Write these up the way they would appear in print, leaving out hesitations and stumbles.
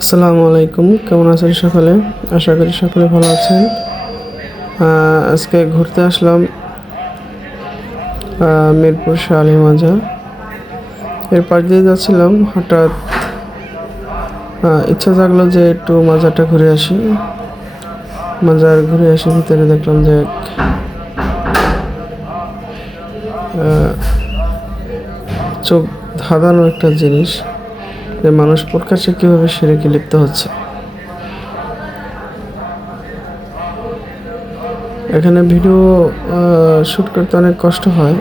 আসসালামু আলাইকুম, কেমন আছেন সকলে? আশা করি সকলে ভালো আছেন। আজকে ঘুরতে আসলাম মিরপুর শাহ মাজার। এর পাশ দিয়ে যাচ্ছিলাম, হঠাৎ ইচ্ছা জাগলো যে একটু মাজারটা ঘুরে আসি। মাজার ঘুরে আসি, ভিতরে দেখলাম যে চোখ ধাঁধানো একটা জিনিস, যে মানুষ প্রকাশ্যে কীভাবে শিরকে লিপ্ত হচ্ছে। এখানে ভিডিও শ্যুট করতে অনেক কষ্ট হয়,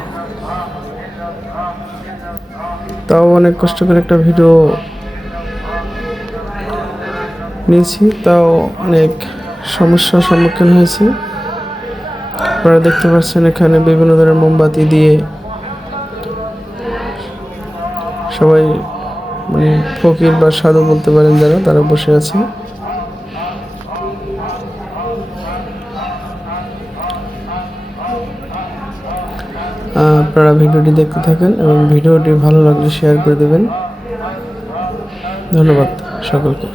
তাও অনেক কষ্ট করে একটা ভিডিও নিয়েছি, তাও অনেক সমস্যার সম্মুখীন হয়েছি। আপনারা দেখতে পাচ্ছেন এখানে বিভিন্ন ধরনের মোমবাতি দিয়ে সবাই, মানে ফকির বা সাধু বলতে পারেন যারা, তারা বসে আছে। আপনারা ভিডিওটি দেখতে থাকেন এবং ভিডিওটি ভালো লাগলে শেয়ার করে দেবেন। ধন্যবাদ সকলকে।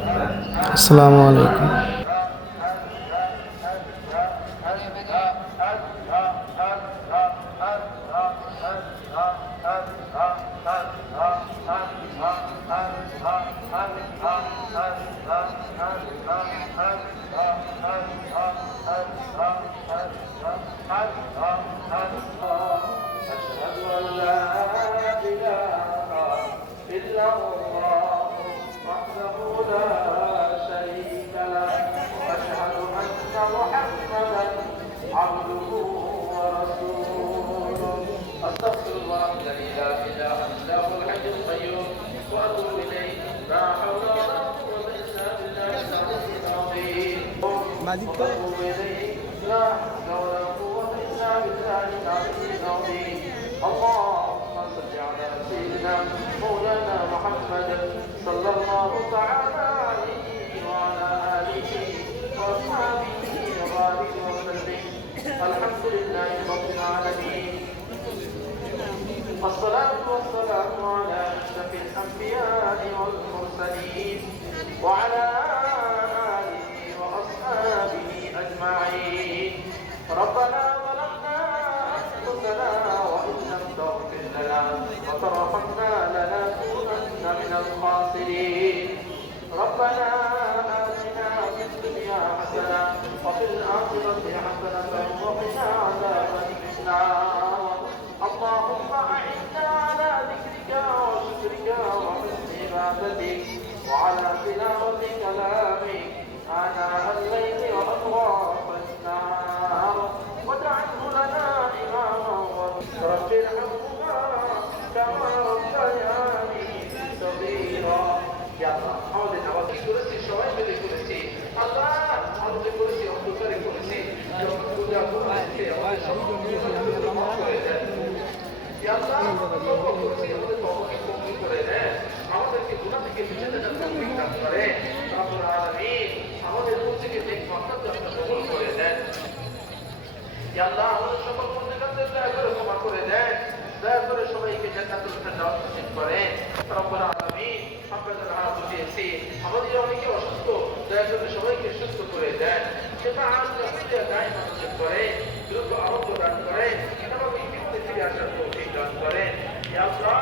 আসসালামু আলাইকুম। عبده ورسوله استغفر الله الذي لا اله الا هو الحي القيوم واتوب اليه لا حول ولا قوه الا بالله العلي العظيم واتوب اليه لا حول ولا قوه الا بالله العلي العظيم اللهم صل على سيدنا مولانا محمد صلى الله تعالى عليه وعلى اله واصحابه وبارك وسلم. الحمد لله رب العالمين والصلاة والسلام على أشرف الأنبياء والمرسلين وعلى آله وأصحابه أجمعين. ربنا ظلمنا أنفسنا وإن لم تغفر لنا وترحمنا لنكونن من الخاسرين. ربنا آتنا في الدنيا حسنة وفي الآخرة حسنة وقنا عذاب النار. اللهم أعنا على ذكرك وشكرك وحسن عبادتك وعلى تلاوة كلامك آناء الليل وأطراف النهار واجعله لنا إماما رب ارحمهما كما ربياني صغيرا. يا الله আমাদের নামাজ করেছি, সবাই মিলে করেছি, আল্লাহ আমাদের করেছি, অন্ধকারে করেছি, যখন পূজা করেছি আমাদের সব মাফ করে দেন। ইয়া আল্লাহ তওবা করেছি, আমাদের তওবাকে কবুল করে দেন, আমাদেরকে গুনাহ থেকে বেঁচে থাকার তৌফিক দান করেন। রব্বুল আলামিন আমাদের প্রত্যেককে নেক বান্দার জন্য কবুল করে দেন। ইয়া আল্লাহ আমাদের সকল গুনাহগারদের দয়া করে ক্ষমা করে দেন, দয়া করে সবাইকে জান্নাতুল ফেরদাউস নসিব করেন। রব্বুল আলামিন আপনাদের হাত দিয়েছি, আমাদের অনেকে অসুস্থ, দয়া করে সবাইকে সুস্থ করে দেন, সেটা আজকে হইলে দায় নসিব করে, দ্রুত আরোগ্য দান করেন এবং ফিরে আসার তৌফিক দান করেন। ইয়া আল্লাহ